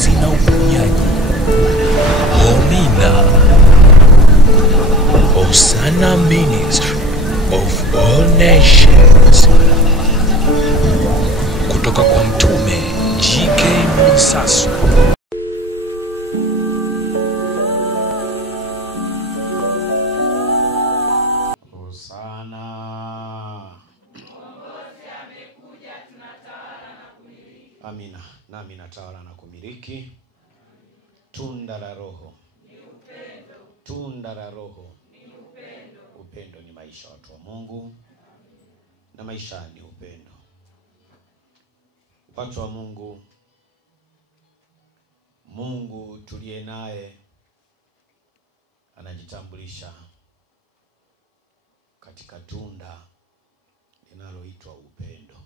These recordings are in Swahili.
ukombozi na uponyaji. Amina. Hosanna Ministry of All Nations, kutoka kwa Mtume G.K. Mwisasu. Hosanna. Mkombozi amekuja, tunatawala na kumiliki. Amina. Nami natawala na kumiliki. Tunda la Roho ni upendo. Tunda la Roho ni upendo. Upendo ni maisha ya watu wa Mungu. Na maisha ni upendo. Watu wa Mungu, Mungu tuliye naye anajitambulisha katika tunda linaloitwa upendo,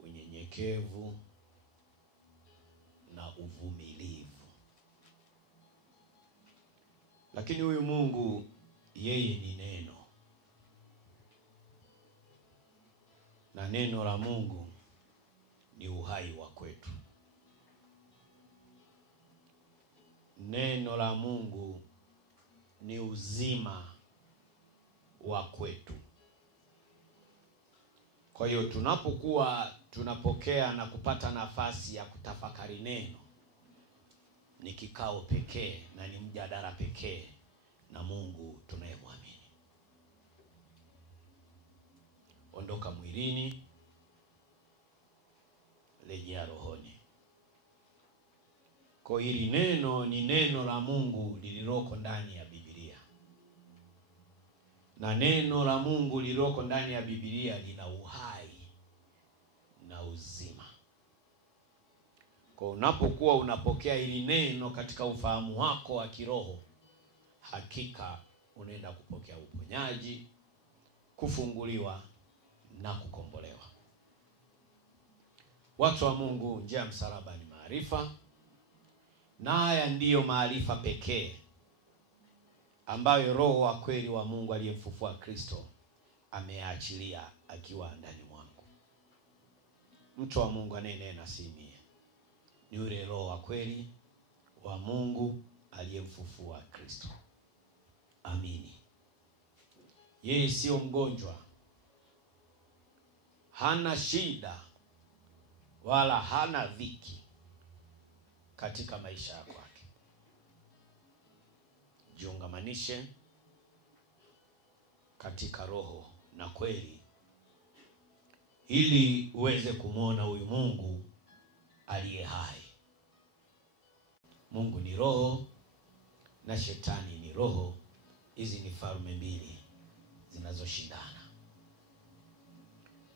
unyenyekevu na uvumilivu. Lakini huyu Mungu yeye ni neno, na neno la Mungu ni uhai wa kwetu. Neno la Mungu ni uzima wa kwetu. Kwa hiyo tunapokuwa tunapokea na kupata nafasi ya kutafakari neno, ni kikao pekee na ni mjadala pekee na Mungu tunayemwamini. Ondoka mwilini, rejea rohoni. Kwa hili neno ni neno la Mungu lililoko ndani ya Biblia. Na neno la Mungu lililoko ndani ya Biblia lina uhai na uzima. Kwa unapokuwa unapokea hili neno katika ufahamu wako wa kiroho, hakika unaenda kupokea uponyaji, kufunguliwa na kukombolewa. Watu wa Mungu, njia ya msalaba ni maarifa. Na haya ndiyo maarifa pekee ambayo Roho wa kweli wa Mungu aliyemfufua Kristo ameachilia akiwa ndani mwangu. Mtu wa Mungu anayenena si mie, ni yule Roho wa kweli wa Mungu aliyemfufua Kristo. Amini. Yeye sio mgonjwa, hana shida wala hana dhiki katika maisha yako. Jiungamanishe katika roho na kweli, ili uweze kumwona huyu Mungu aliye hai. Mungu ni roho na shetani ni roho. Hizi ni falme mbili zinazoshindana.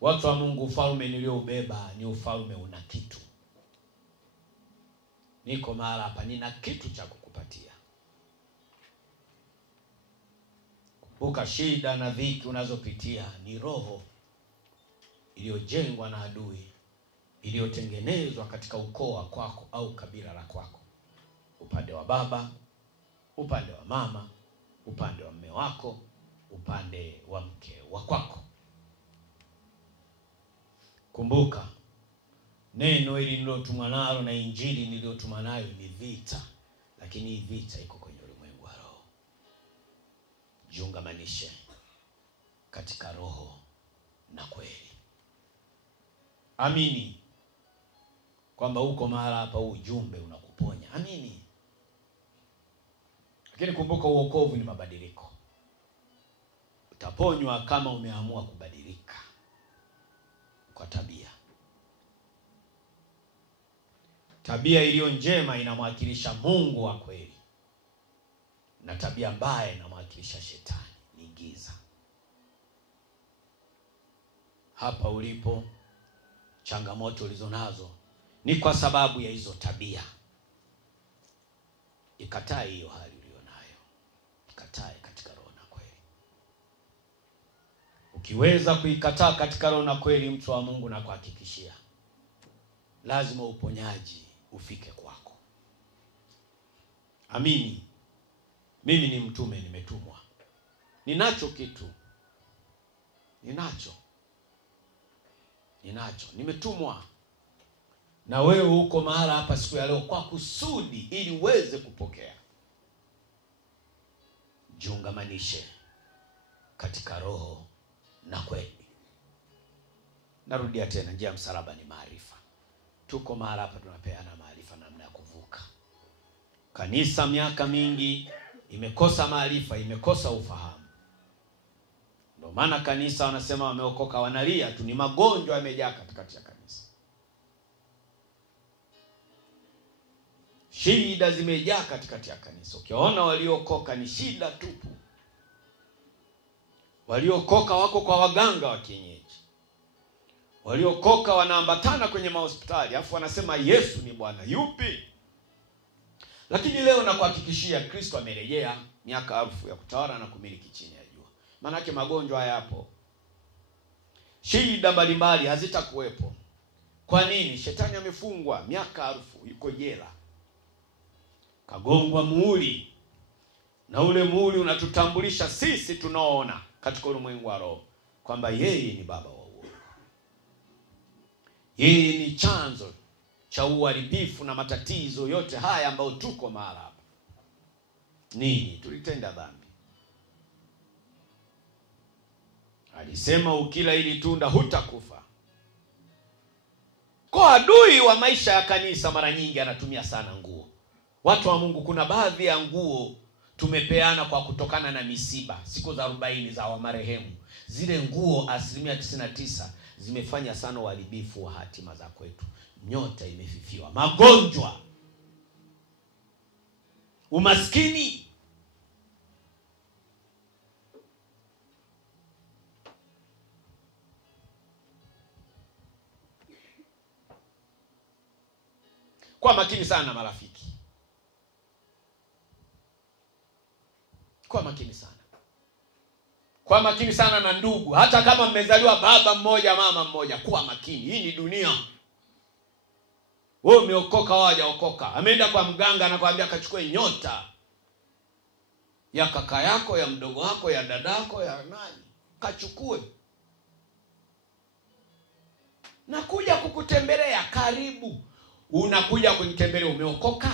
Watu wa Mungu, ufalme nilioubeba ni ufalme una kitu. Niko mahali hapa, nina kitu cha kukupatia. Kumbuka, shida na dhiki unazopitia ni roho iliyojengwa na adui, iliyotengenezwa katika ukoo wa kwako au kabila la kwako, upande wa baba, upande wa mama, upande wa mume wako, upande wa mke wa kwako. Kumbuka, neno hili nilotumwa nalo na injili niliyotumwa nayo ni vita, lakini hii vita iko kwenye ulimwengu wa roho. Jiungamanishe katika roho na kweli. Amini kwamba uko mahali hapa, ujumbe unakuponya. Amini. Lakini kumbuka, uokovu ni mabadiliko. Utaponywa kama umeamua kubadilika kwa tabia. Tabia iliyo njema inamwakilisha Mungu wa kweli, na tabia mbaya inamwakilisha shetani, ni giza. Hapa ulipo, changamoto ulizonazo ni kwa sababu ya hizo tabia. Ikatae hiyo hali ulionayo, ikatae katika roho na kweli. Ukiweza kuikataa katika roho na kweli, mtu wa Mungu, na kuhakikishia lazima uponyaji ufike kwako. Amini. Mimi ni mtume, nimetumwa. Ninacho kitu. Ninacho. Nimetumwa. Na wewe uko mahala hapa siku ya leo kwa kusudi ili uweze kupokea. Jiungamanishe katika roho na kweli. Narudia tena, njia ya msalaba ni maarifa. Tuko mahala hapa tunapeana maarifa namna ya kuvuka. Kanisa miaka mingi imekosa maarifa, imekosa ufahamu. Ndio maana kanisa wanasema wameokoka wanalia tu, ni magonjwa yamejaa katikati ya kanisa. Shida zimejaa katikati ya kanisa. Ukiona waliokoka ni shida tupu. Waliokoka wako kwa waganga wa kienyeji. Waliokoka wanaambatana kwenye mahospitali, afu wanasema Yesu ni Bwana. Yupi? Lakini leo nakuhakikishia Kristo amerejea miaka 1000 ya kutawala na kumiliki chini ya jua. Maana yake magonjwa hayapo. Shida mbalimbali hazitakuwepo. Kwa nini? Shetani amefungwa miaka 1000, yuko jela. Kagongwa muhuri. Na ule muhuri unatutambulisha sisi tunaoona katika ulimwengu wa roho kwamba yeye ni baba wa uongo. Yeye ni chanzo cha uharibifu na matatizo yote haya ambayo tuko mahali hapa. Nini? Tulitenda dhambi. Alisema ukila ili tunda hutakufa. Kwa adui wa maisha ya kanisa mara nyingi anatumia sana nguo. Watu wa Mungu, kuna baadhi ya nguo tumepeana kwa kutokana na misiba, siku za 40 za wa marehemu. Zile nguo 99% zimefanya sana uharibifu wa hatima za kwetu. Nyota imefifiwa, magonjwa, umaskini. Kwa makini sana marafiki. Kwa makini sana. Kwa makini sana na ndugu. Hata kama mmezaliwa baba mmoja mama mmoja, kuwa makini. Hii ni dunia. Wewe umeokoka au hajaokoka? Ameenda kwa mganga anakuambia kachukue nyota ya kaka yako, ya mdogo wako, ya dadako, ya nani. Kachukue. Nakuja kukutembelea, karibu. Unakuja kunitembelea, umeokoka?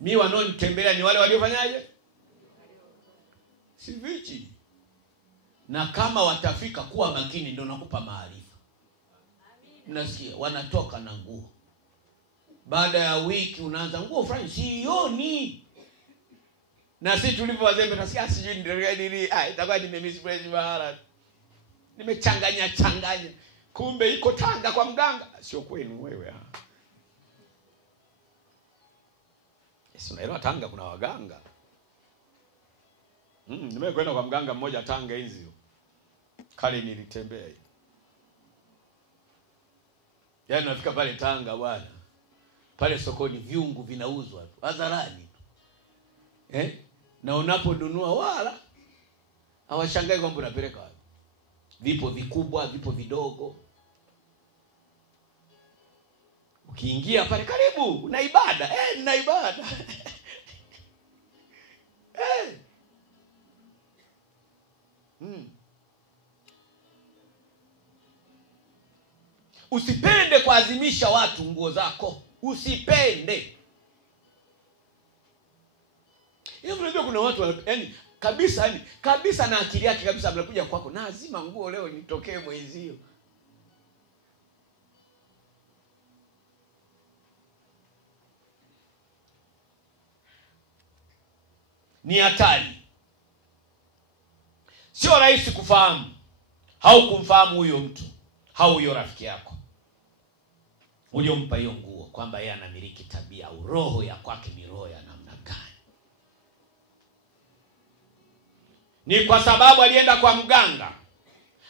Mimi wanaonitembelea ni wale waliofanyaje? Si vichi. Na kama watafika, kuwa makini, ndio nakupa maarifa. Mnasikia wanatoka na nguo. Baada ya wiki unaanza nguo fulani sioni. Na sisi tulivyo wazembe tunasikia sijui ndio itakuwa nimemisplace bahara. Nimechanganya. Kumbe iko Tanga kwa mganga. Sio kwenu wewe. Yesu, unaelewa Tanga kuna waganga. Nimekwenda kwa mganga mmoja Tanga hizo. Kale nilitembea. Yaani nafika pale Tanga bwana. Pale sokoni viungu vinauzwa tu hadharani. Na unaponunua wala hawashangai kwamba unapeleka wapi. Vipo vikubwa, vipo vidogo. Ukiingia pale karibu, una ibada. Nina ibada. Usipende kuadhimisha watu nguo zako. Usipende. Hiyo unajua kuna watu yani kabisa na akili yake kabisa anakuja kwako, na lazima nguo leo nitokee mwenzio. Ni hatari. Sio rahisi kufahamu au kumfahamu huyo mtu au huyo rafiki yako uliompa hiyo nguo kwamba yeye anamiliki tabia au roho ya kwake ni roho ya namna gani. Ni kwa sababu alienda kwa mganga,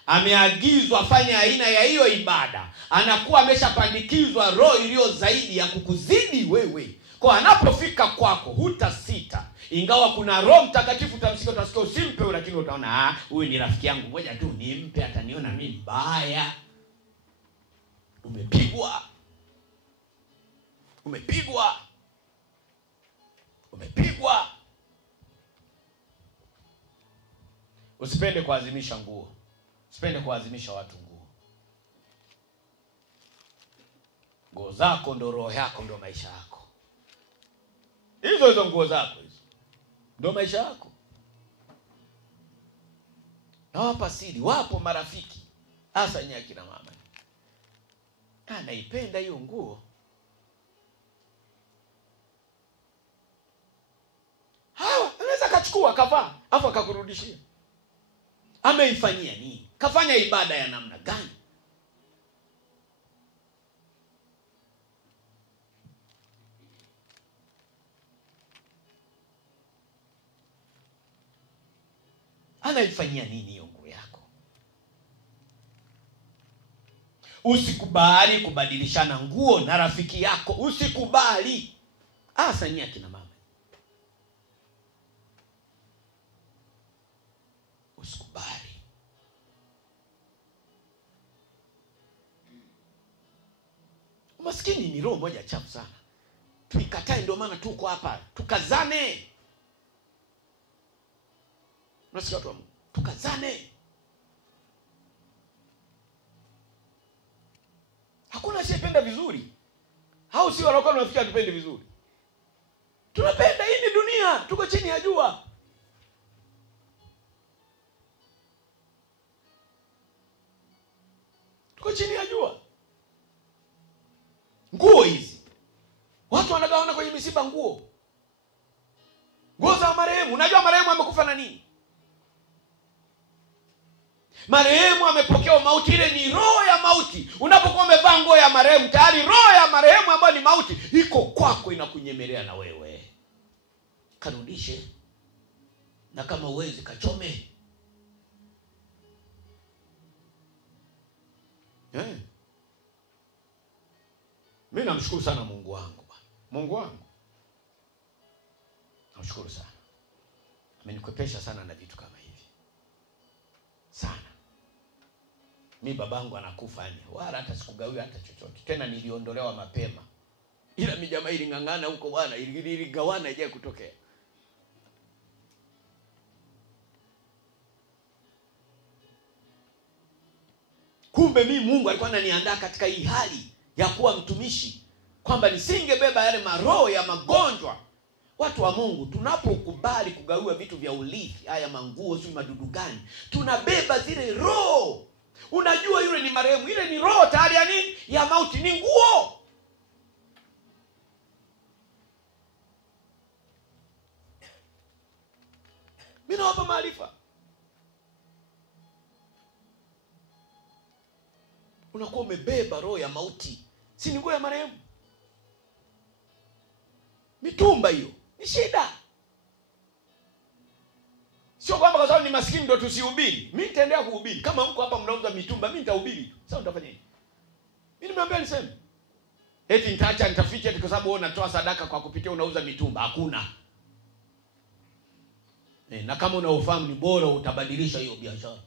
ameagizwa afanye aina ya hiyo ibada, anakuwa ameshapandikizwa roho iliyo zaidi ya kukuzidi wewe. Kwa anapofika kwako hutasita. Ingawa kuna Roho Mtakatifu utasikia usimpe, lakini utaona huyu ni rafiki yangu, ngoja tu nimpe, ataniona mimi mbaya. Umepigwa. Usipende kuadhimisha nguo. Usipende kuadhimisha watu nguo. Nguo zako ndo roho yako, ndo maisha yako. Hizo nguo zako hizo ndo maisha yako. Na hapa siri, wapo marafiki hasa nyinyi akina mama, anaipenda hiyo nguo, anaweza kachukua kavaa afu akakurudishia. Ameifanyia nini? Kafanya ibada ya namna gani? Anaifanyia nini hiyo nguo yako? Usikubali kubadilishana nguo na rafiki yako. Usikubali. Hasa nyinyi akina mama, usikubali. Umaskini ni roho moja chafu sana. Tuikatae, ndio maana tuko hapa. Tukazane. Unasikia watu wa Mungu? Tukazane. Hakuna asiyependa vizuri. Hao si walikuwa wanafikia tupende vizuri. Tunapenda, hii ni dunia, tuko chini ya jua. Tuko chini ya jua. Nguo hizi, watu wanagawana kwenye misiba nguo. Nguo za marehemu. Unajua marehemu amekufa na nini? Marehemu amepokea mauti. Ile ni roho ya mauti. Unapokuwa umevaa nguo ya marehemu, tayari roho ya marehemu ambayo ni mauti iko kwako, inakunyemelea na wewe. Karudishe, na kama uwezi kachome. Mimi namshukuru sana Mungu wangu. Mungu wangu namshukuru sana. Amenikwepesha sana na vitu kama hivi. Sana. Mimi babangu anakufa yani, wala hata sikugawiwa hata chochote. Tena niliondolewa mapema. Ila mimi jamaa ilingangana huko bwana, iligawana ije kutokea. Kumbe mimi Mungu alikuwa ananiandaa katika hii hali ya kuwa mtumishi, kwamba nisingebeba yale maroho ya magonjwa. Watu wa Mungu, tunapokubali kugawiwa vitu vya urithi, haya manguo, si madudu gani, tunabeba zile roho. Unajua yule ni marehemu, ile ni roho tayari ya nini? Ya mauti. Ni nguo. Mimi nawapa maarifa. Unakuwa umebeba roho ya mauti. Si ni nguo ya marehemu? Mitumba hiyo ni shida. Sio kwamba kwa sababu ni maskini ndio tusihubiri. Mimi nitaendelea kuhubiri. Kama mko hapa mnauza mitumba, mimi nitahubiri tu. Sasa utafanya nini? Mimi nimeambia niseme. Eti nitaacha nitaficha eti kwa sababu wewe unatoa sadaka kwa kupitia unauza mitumba. Hakuna. Na kama unaofahamu ni bora utabadilisha hiyo biashara.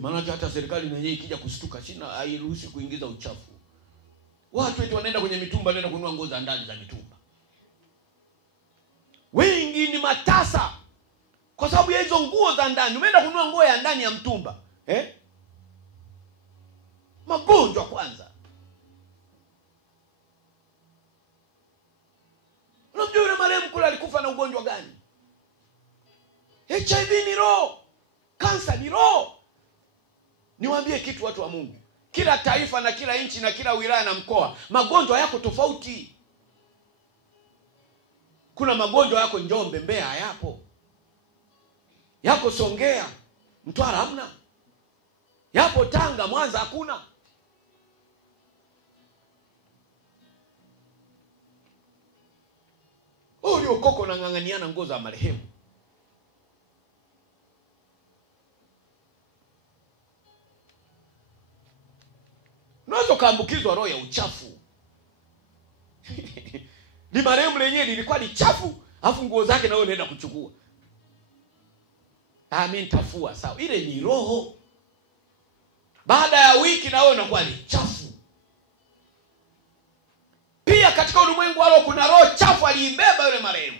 Maana hata serikali na yeye ikija kushtuka, sina hairuhusi kuingiza uchafu. Watu eti wanaenda kwenye mitumba, wanaenda kununua nguo za ndani za mitumba. Wengi ni matasa kwa sababu ya hizo nguo za ndani. Umeenda kununua nguo ya ndani ya mtumba. Magonjwa kwanza. Unajua yule marehemu kule alikufa na ugonjwa gani? HIV ni roho. Kansa ni roho. Niwaambie kitu watu wa Mungu. Kila taifa na kila nchi na kila wilaya na mkoa, magonjwa yako tofauti. Kuna magonjwa yako Njombe, Mbeya hayapo. Yako Songea, Mtwara hamna. Yapo Tanga, Mwanza hakuna. Huyo koko na ng'ang'aniana nguo za marehemu. Unaweza kaambukizwa roho ya uchafu. Ni marehemu lenyewe lilikuwa ni chafu, afu nguo zake na wewe unaenda kuchukua. Mimi nitafua, sawa. Ile ni roho. Baada ya wiki na wewe unakuwa ni chafu. Pia katika ulimwengu wao kuna roho chafu aliibeba yule marehemu.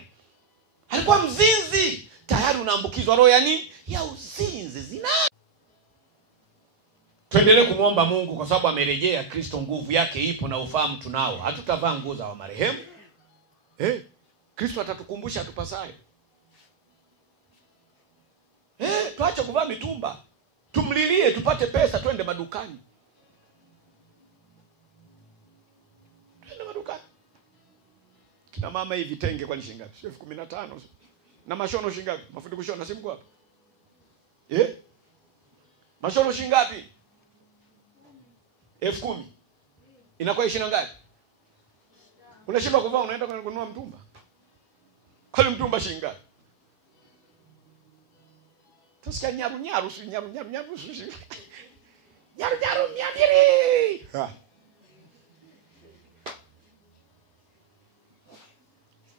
Alikuwa mzinzi. Tayari unaambukizwa roho ya nini? Ya uzinzi, zina. Tuendelee kumwomba Mungu kwa sababu amerejea Kristo, nguvu yake ipo na ufahamu tunao. Hatutavaa nguo za marehemu. Kristo atatukumbusha tupasaye. Tuache kuvaa mitumba. Tumlilie tupate pesa, twende madukani. Twende madukani. Kina mama hivi vitenge kwa shilingi ngapi? 15,000. Na mashono shilingi ngapi? Mafundi kushona simu kwa hapa. Mashono shilingi ngapi? 10,000. Inakuwa 20 ngapi? Unashindwa kuvaa, unaenda kununua mtumba. Kwani mtumba shilingi ngapi? Tusikia nyaru nyaru. Nyaru 200. Ha.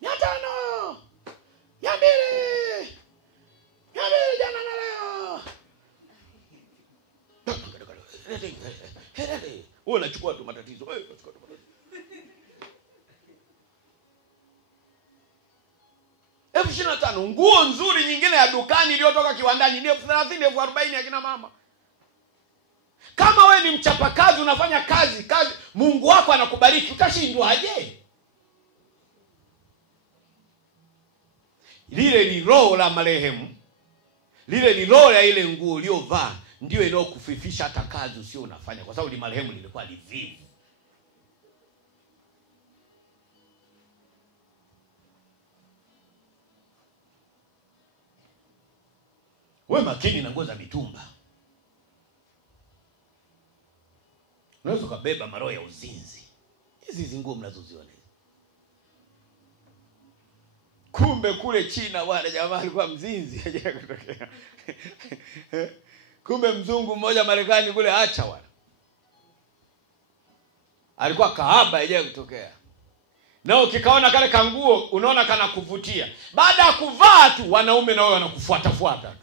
500. 200 jana na leo. Wewe unachukua tu matatizo. Unachukua tu matatizo. 25,000 nguo nzuri nyingine ya dukani iliyotoka kiwandani ni 30,000, 40,000 ya kina mama. Kama we ni mchapakazi unafanya kazi, Mungu wako anakubariki, utashindwaje? Lile liroho la marehemu, lile liroho ya ile nguo uliyovaa ndio inayokufifisha hata kazi usio unafanya, kwa sababu marehemu lilikuwa livivu. Wewe makini na nguo za mitumba. Unaweza kubeba maroho ya uzinzi. Hizi nguo mnazoziona. Kumbe kule China wale jamaa alikuwa mzinzi hajaje kutokea. Kumbe mzungu mmoja Marekani kule acha wala. Alikuwa kahaba hajaje kutokea. Na ukikaona kale kanguo unaona kana kuvutia. Baada ya kuvaa tu wanaume na wao wanakufuata.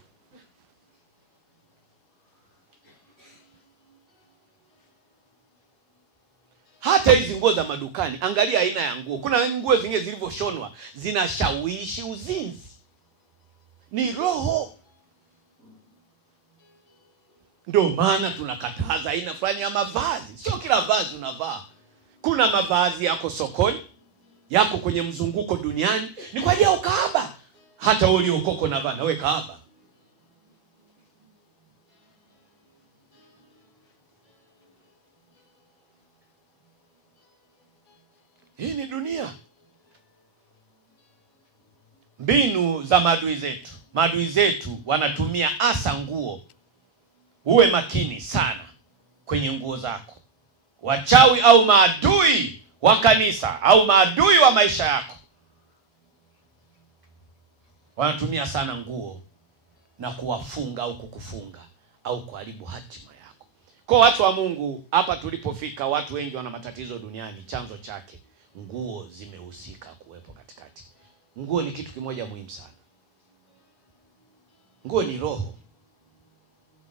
Hata hizi nguo za madukani, angalia aina ya nguo. Kuna nguo zingine zilivyoshonwa zinashawishi uzinzi. Ni roho. Ndio maana tunakataza aina fulani ya mavazi. Sio kila vazi unavaa. Kuna mavazi yako sokoni, yako kwenye mzunguko duniani, ni kwa ajili ya ukahaba. Hata wewe uliokoko na bana, wewe kahaba. Hii ni dunia. Mbinu za maadui zetu. Maadui zetu wanatumia asa nguo. Uwe makini sana kwenye nguo zako. Wachawi au maadui wa kanisa au maadui wa maisha yako wanatumia sana nguo na kuwafunga au kukufunga au kuharibu hatima yako. Kwa watu wa Mungu, hapa tulipofika, watu wengi wana matatizo duniani, chanzo chake nguo zimehusika kuwepo katikati. Nguo ni kitu kimoja muhimu sana. Nguo ni roho.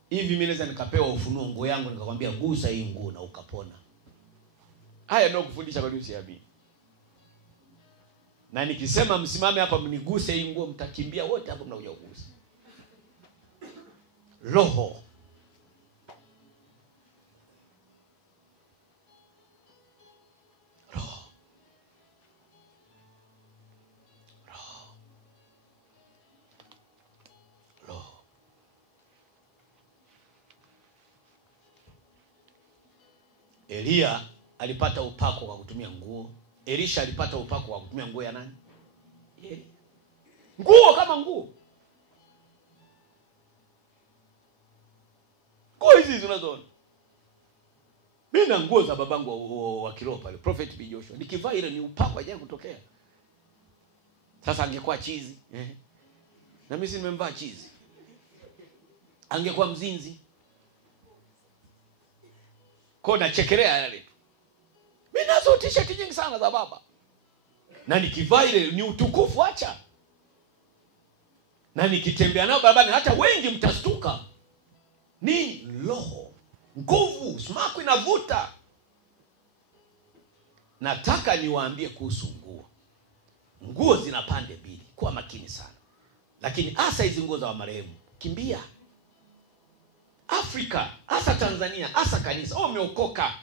Hivi mimi naweza nikapewa ufunuo nguo yangu nikakwambia gusa hii nguo na ukapona. Haya ndio kufundisha kwa dunia hii. Na nikisema msimame hapa mniguse hii nguo, mtakimbia wote hapo mnakuja kugusa. Roho. Elia alipata upako kwa kutumia nguo. Elisha alipata upako kwa kutumia nguo ya nani? Nguo kama nguo. Nguo hizi unazoona. Mimi na nguo za babangu wa kiroho pale, Prophet B. Joshua. Nikivaa ile ni upako ajaye kutokea. Sasa angekuwa chizi, na mimi si nimemvaa chizi. Angekuwa mzinzi. Kwa nachekelea yale. Mimi nazo t-shirt nyingi sana za baba. Na nikivaa ile ni utukufu, acha. Na nikitembea nao barabarani hata wengi mtastuka. Ni roho, nguvu, smaku inavuta. Nataka niwaambie kuhusu nguo. Nguo zina pande mbili, kuwa makini sana. Lakini hasa hizi nguo za marehemu, kimbia. Afrika, hasa Tanzania, hasa kanisa, umeokoka,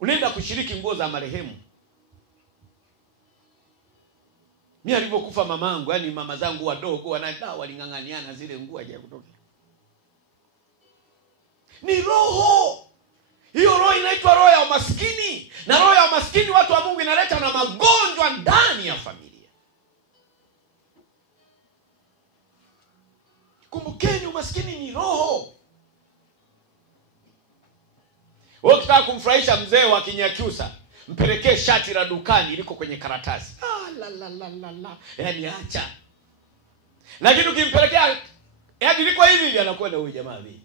unaenda kushiriki nguo za marehemu. Mimi alipokufa mamangu, yani mama zangu wadogo waling'ang'aniana zile nguo haja kutoka. Ni roho. Hiyo roho inaitwa roho ya umaskini. Na roho ya umaskini watu wa Mungu inaleta na magonjwa ndani ya familia. Kumbukeni, umaskini ni roho. Wewe ukitaka kumfurahisha mzee wa Kinyakyusa, mpelekee shati la dukani liko kwenye karatasi. Yaani acha. Lakini ukimpelekea yaani liko hivi anakuwa na huyu jamaa hivi.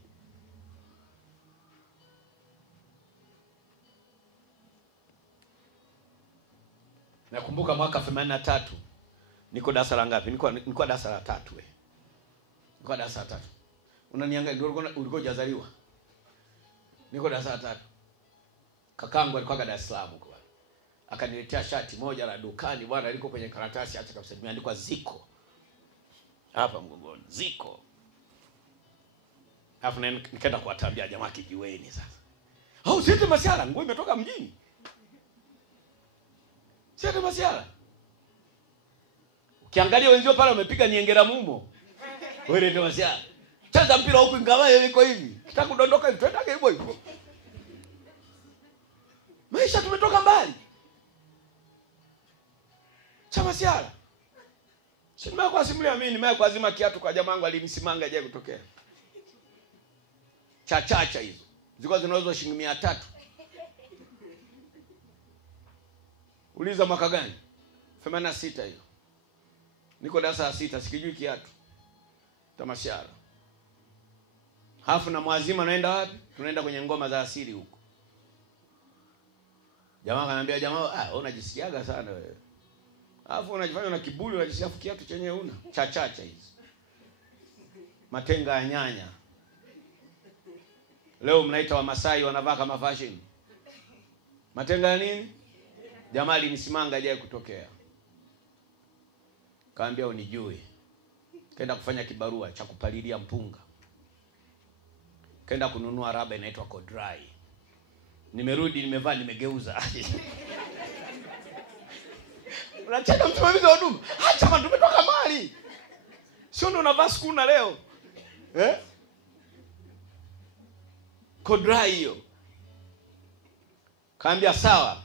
Nakumbuka mwaka 83. Niko darasa la ngapi? Niko darasa la 3 wewe. Niko darasa la 3. Unaniangalia ulikuwa hujazaliwa. Niko darasa la 3. Kakangu alikuwa Dar es Salaam kwa. Akaniletea shati moja la dukani bwana, liko kwenye karatasi acha kabisa limeandikwa Ziko. Hapa mgongoni, Ziko. Alafu nikaenda kuwatambia jamaa kijiweni sasa. Au siete masiala, nguo imetoka mjini. Siete masiala. Ukiangalia wenzio pale wamepiga niengera mumo. Wewe ndio masiala. Cheza mpira huko ingawaje iko hivi. Kitaka kudondoka hivi, twendage hivyo hivyo. Maisha tumetoka mbali. Chama siala. Si nimekuwa simulia mimi, nimekuwa azima kiatu kwa jamaa wangu alinisimanga aje kutokea. Chachacha hizo. Zilikuwa zinauzwa shilingi 300. Uliza mwaka gani? 86 hiyo. Niko darasa la 6, sikijui kiatu. Tamashara. Hafu na mwazima naenda wapi? Tunaenda kwenye ngoma za asili huko. Jamaa kananiambia, jamaa, unajisikiaga sana wewe. Alafu unajifanya una kiburi, unajisikia kiatu chenye una. Chachacha hizi. Matenga ya nyanya. Leo mnaita wa Masai wanavaa kama fashion. Matenga ya nini? Jamaa alinisimanga aje kutokea. Kaambia unijui. Kaenda kufanya kibarua cha kupalilia mpunga. Kaenda kununua raba inaitwa Kodrai. Nimerudi nimevaa nimegeuza. Unacheka msimamizi wa huduma. Acha man, tumetoka mali. Sio ndo unavaa skuna leo. Kodrai hiyo. Kaambia sawa.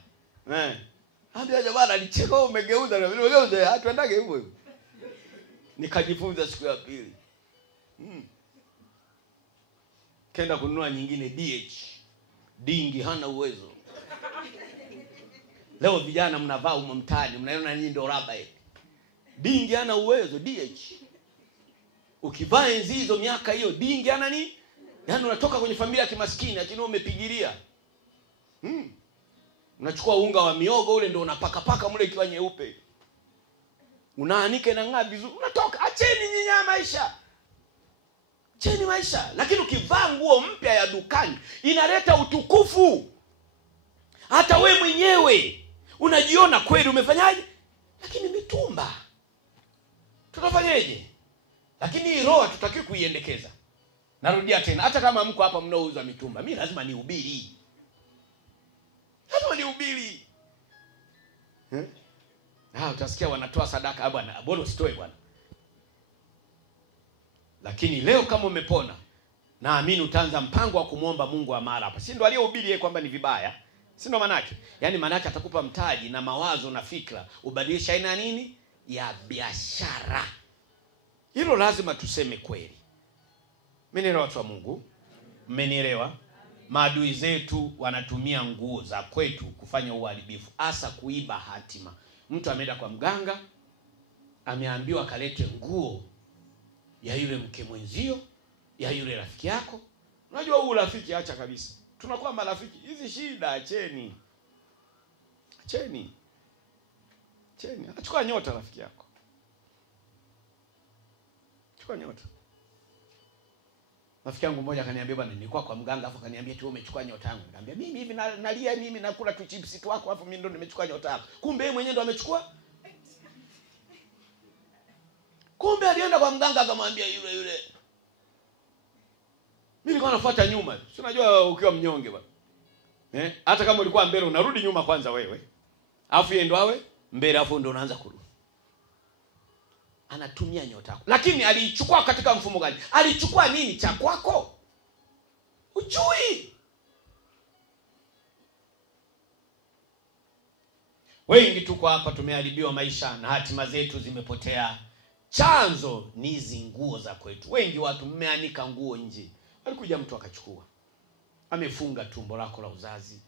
Ambia jamaa alicheka, umegeuza na vile umegeuza, tuendage hivyo hivyo. Nikajifunza siku ya pili. Kaenda kununua nyingine DH. Dingi hana uwezo. Leo vijana mnavaa umo mtaani, mnaona nini ndo raba hii. Dingi hana uwezo, DH. Ukivaa enzi hizo miaka hiyo, dingi hana nini? Yaani unatoka kwenye familia ya kimaskini lakini umepigilia. Unachukua unga wa miogo ule ndio unapaka mule ikiwa nyeupe. Unaanika na ng'aa vizuri. Unatoka, acheni nyinya maisha. Cheni maisha. Lakini ukivaa nguo mpya ya dukani inaleta utukufu. Hata we mwenyewe unajiona kweli umefanyaje? Lakini mitumba. Tutafanyaje? Lakini roho tutaki kuiendekeza. Narudia tena, hata kama mko hapa mnaouza mitumba, mimi lazima nihubiri. Lazima nihubiri. Utasikia wanatoa sadaka bwana, bora usitoe bwana. Lakini leo kama umepona, naamini utaanza mpango wa kumuomba Mungu amara hapa. Si ndo aliyehubiri yeye kwamba ni vibaya? Si ndo manake? Yaani manake atakupa mtaji na mawazo na fikra, ubadilisha aina nini? Ya biashara. Hilo lazima tuseme kweli. Mmenielewa watu wa Mungu? Mmenielewa? Maadui zetu wanatumia nguo za kwetu kufanya uharibifu, hasa kuiba hatima. Mtu ameenda kwa mganga, ameambiwa kalete nguo ya yule mke mwenzio, ya yule rafiki yako. Unajua huu rafiki acha kabisa. Tunakuwa marafiki. Hizi shida acheni. Acheni. Achukua nyota rafiki yako. Chukua nyota. Rafiki yangu mmoja akaniambia bwana, nilikuwa kwa mganga afa akaniambia tu umechukua nyota yangu. Nikamwambia mimi hivi nalia mimi nakula tu chips tu wako afa mimi ndo nimechukua nyota yako. Kumbe yeye mwenyewe ndo amechukua. Kumbe alienda kwa mganga akamwambia yule. Mimi wengi wanafuata nyuma. Si unajua ukiwa mnyonge bwana. Hata kama ulikuwa mbele unarudi nyuma kwanza wewe. Alafu yeye ndo awe mbele, alafu ndo unaanza kurudi. Anatumia nyota yako. Lakini aliichukua katika mfumo gani? Alichukua nini cha kwako? Ujui. Wengi tuko hapa tumeharibiwa maisha na hatima zetu zimepotea. Chanzo ni hizi nguo za kwetu. Wengi watu mmeanika nguo nje. Alikuja mtu akachukua. Amefunga tumbo lako la uzazi.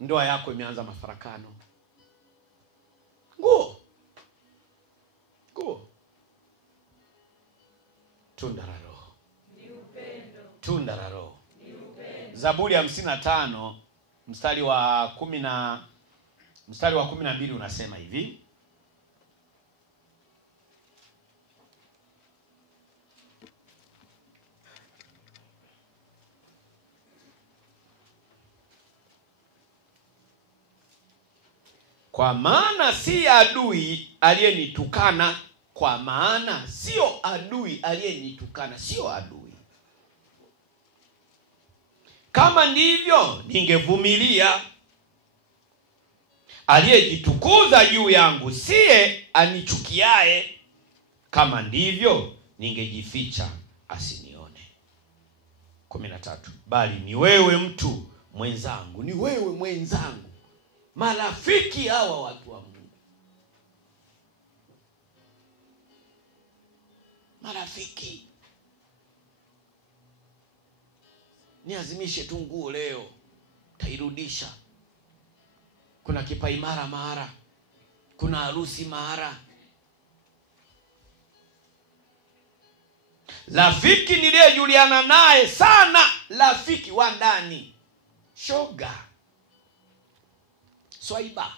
Ndoa yako imeanza mafarakano. Nguo. Tunda la Roho ni upendo. Tunda la Roho ni upendo. Zaburi 55 mstari wa 12 unasema hivi. Kwa maana si adui aliyenitukana. Kwa maana sio adui aliyenitukana, sio adui. Kama ndivyo ningevumilia. Aliyejitukuza juu yangu siye anichukiaye. Kama ndivyo ningejificha asinione. 13. Bali ni wewe mtu mwenzangu, ni wewe mwenzangu. Marafiki hawa watu wa Mungu. Marafiki. Niazimishe tu nguo leo, tairudisha. Kuna kipaimara mahara, kuna harusi mahara. Rafiki niliyejuliana naye sana, rafiki wa ndani, shoga, swaiba,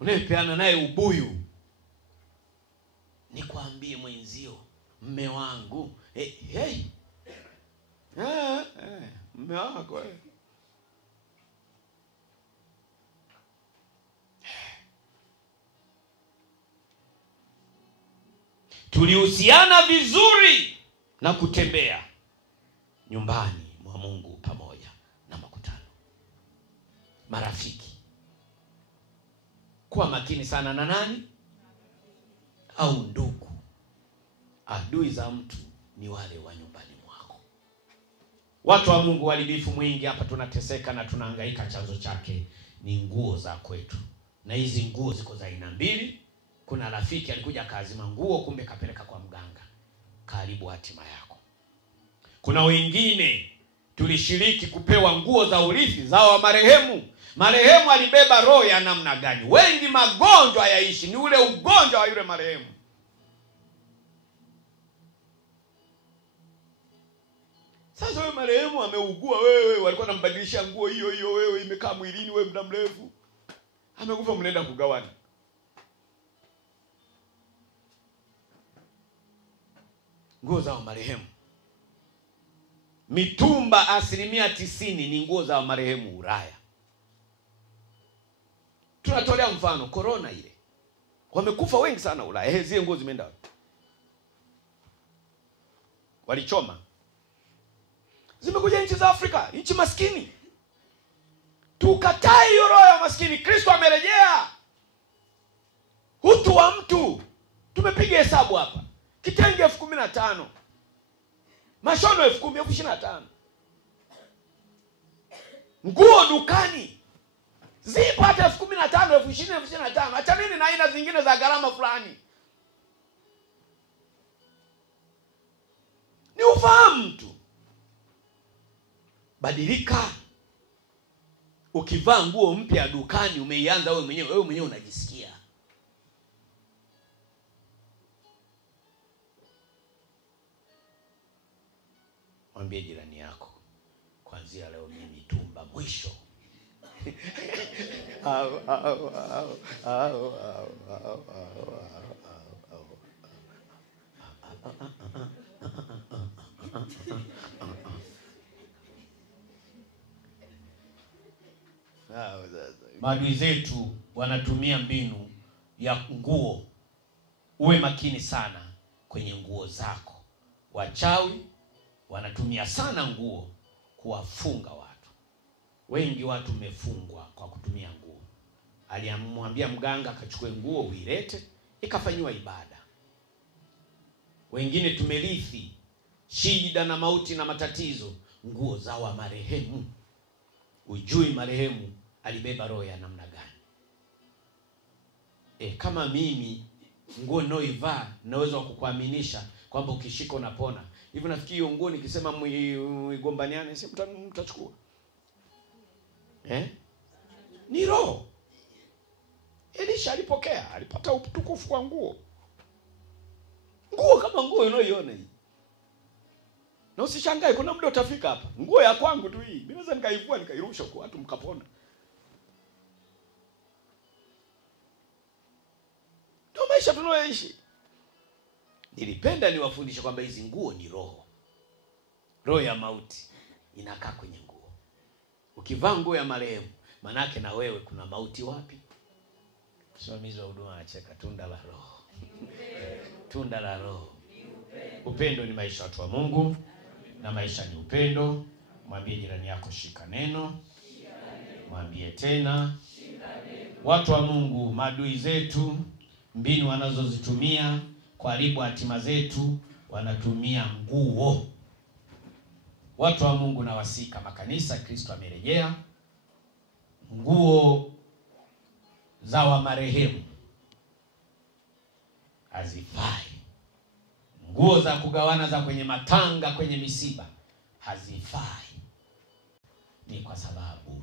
unayepeana naye ubuyu. Nikwambie mwenzio, mme wangu, mme wako tulihusiana vizuri na kutembea nyumbani mwa Mungu pamoja na makutano. Marafiki. Kuwa makini sana na nani? Au ndugu. Adui za mtu ni wale wa nyumbani mwako. Watu wa Mungu, walibifu mwingi hapa, tunateseka na tunahangaika. Chanzo chake ni nguo za kwetu. Na hizi nguo ziko za aina mbili. Kuna rafiki alikuja kaazima nguo, kumbe kapeleka kwa mganga. Karibu hatima yako. Kuna wengine tulishiriki kupewa nguo za urithi za wa marehemu. Marehemu alibeba roho ya namna gani? Wengi magonjwa hayaishi, ni ule ugonjwa wa yule marehemu. Sasa wewe marehemu ameugua, wewe walikuwa wanambadilisha nguo hiyo hiyo, wewe imekaa mwilini wewe muda mrefu. Amekufa, mnaenda kugawana. Nguo za marehemu. Mitumba 90% ni nguo za marehemu Ulaya. Tunatolea mfano corona ile. Wamekufa wengi sana Ulaya. Zile nguo zimeenda wapi? Walichoma. Zimekuja nchi za Afrika, nchi maskini. Tukatai hiyo roho ya maskini. Kristo amerejea. Utu wa mtu. Tumepiga hesabu hapa. Kitenge 15,000. Mashono 10,000, 25,000. Nguo dukani zipo hata 15,000, 20,000, 25,000. Acha nini na aina zingine za gharama fulani. Ni ufahamu tu. Badilika. Ukivaa nguo mpya dukani umeianza wewe mwenyewe unajisikia. Mwambie jirani yako, kuanzia leo mimi tumba mwisho. Maadui zetu wanatumia mbinu ya nguo. Uwe makini sana kwenye nguo zako. Wachawi wanatumia sana nguo kuwafunga watu. Wengi watu mmefungwa kwa kutumia nguo. Aliamwambia mganga akachukue nguo uilete, ikafanywa ibada. Wengine tumerithi shida na mauti na matatizo, nguo za wa marehemu. Ujui marehemu alibeba roho ya namna gani? Kama mimi nguo ninayoivaa naweza kukuaminisha kwamba ukishika unapona. Hivi nafikiri hiyo nguo nikisema mwigombaniane si mtachukua? Ni roho. Elisha alipokea, alipata utukufu kwa nguo. Nguo kama nguo unayoiona hii. Na usishangae kuna muda utafika hapa, nguo ya kwangu tu hii, naweza nikaivua nikairusha kwa watu mkapona. Ndio maisha tunayoishi. Nilipenda niwafundishe kwamba hizi nguo ni roho. Roho ya mauti inakaa kwenye nguo. Ukivaa nguo ya marehemu, manake na wewe kuna mauti wapi? Msimamizi wa huduma anacheka. Tunda la roho. Tunda la roho. Upendo ni maisha watu wa Mungu, na maisha ni upendo. Mwambie jirani yako shika neno. Mwambie tena. Watu wa Mungu, maadui zetu, mbinu wanazozitumia kuharibu hatima zetu, wanatumia nguo. Watu wa Mungu na wasika makanisa, Kristo amerejea. Nguo za wa marehemu hazifai. Nguo za kugawana za kwenye matanga, kwenye misiba hazifai. Ni kwa sababu